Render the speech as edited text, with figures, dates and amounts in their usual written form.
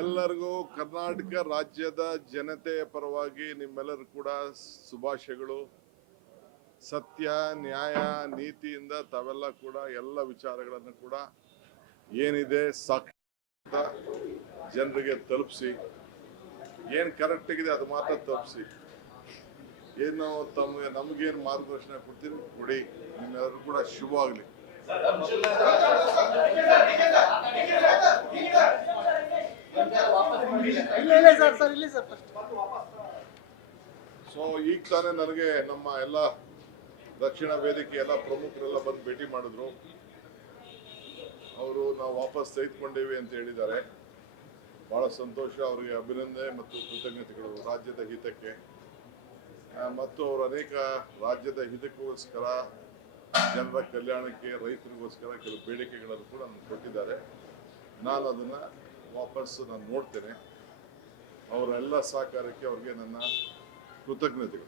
ಎಲ್ಲರಿಗೂ ಕರ್ನಾಟಕ ರಾಜ್ಯದ ಜನತೆಯ ಪರವಾಗಿ ನಿಮ್ಮೆಲ್ಲರೂ ಕೂಡ ಶುಭಾಶಯಗಳು. ಸತ್ಯ ನ್ಯಾಯ ನೀತಿಯಿಂದ ತಾವೆಲ್ಲ ಕೂಡ ಎಲ್ಲ ವಿಚಾರಗಳನ್ನು ಕೂಡ ಏನಿದೆ ಸಾಕ್ಷಿ ಜನರಿಗೆ ತಲುಪಿಸಿ, ಏನು ಕರೆಕ್ಟ್ ಆಗಿದೆ ಅದು ಮಾತ್ರ ತಲುಪಿಸಿ. ಏನು ನಮಗೇನು ಮಾರ್ಗದರ್ಶನ ಕೊಡ್ತೀರಿ ಕೊಡಿ. ನಿಮ್ಮೆಲ್ಲರೂ ಕೂಡ ಶುಭವಾಗಲಿ. ಸೊ ಈಗ ತಾನೇ ನನಗೆ ನಮ್ಮ ಎಲ್ಲ ದಕ್ಷಿಣ ವೇದಿಕೆ ಎಲ್ಲ ಪ್ರಮುಖರೆಲ್ಲ ಬಂದು ಭೇಟಿ ಮಾಡಿದ್ರು. ಅವರು ನಾವು ವಾಪಸ್ ತೆಗೆದುಕೊಂಡೇವಿ ಅಂತ ಹೇಳಿದ್ದಾರೆ. ಬಹಳ ಸಂತೋಷ. ಅವರಿಗೆ ಅಭಿನಂದನೆ ಮತ್ತು ಕೃತಜ್ಞತೆಗಳು. ರಾಜ್ಯದ ಹಿತಕ್ಕೆ ಮತ್ತು ಅವರು ಅನೇಕ ರಾಜ್ಯದ ಹಿತಕ್ಕೋಸ್ಕರ, ಜನರ ಕಲ್ಯಾಣಕ್ಕೆ, ರೈತರಿಗೋಸ್ಕರ ಕೆಲವು ಬೇಡಿಕೆಗಳನ್ನು ಕೂಡ ಕೊಟ್ಟಿದ್ದಾರೆ. ನಾನು ಅದನ್ನು ವಾಪಸ್ಸು ನೋಡ್ತೇನೆ. ಅವರ ಎಲ್ಲ ಸಹಕಾರಕ್ಕೆ ಅವ್ರಿಗೆ ನನ್ನ ಕೃತಜ್ಞತೆಗಳು.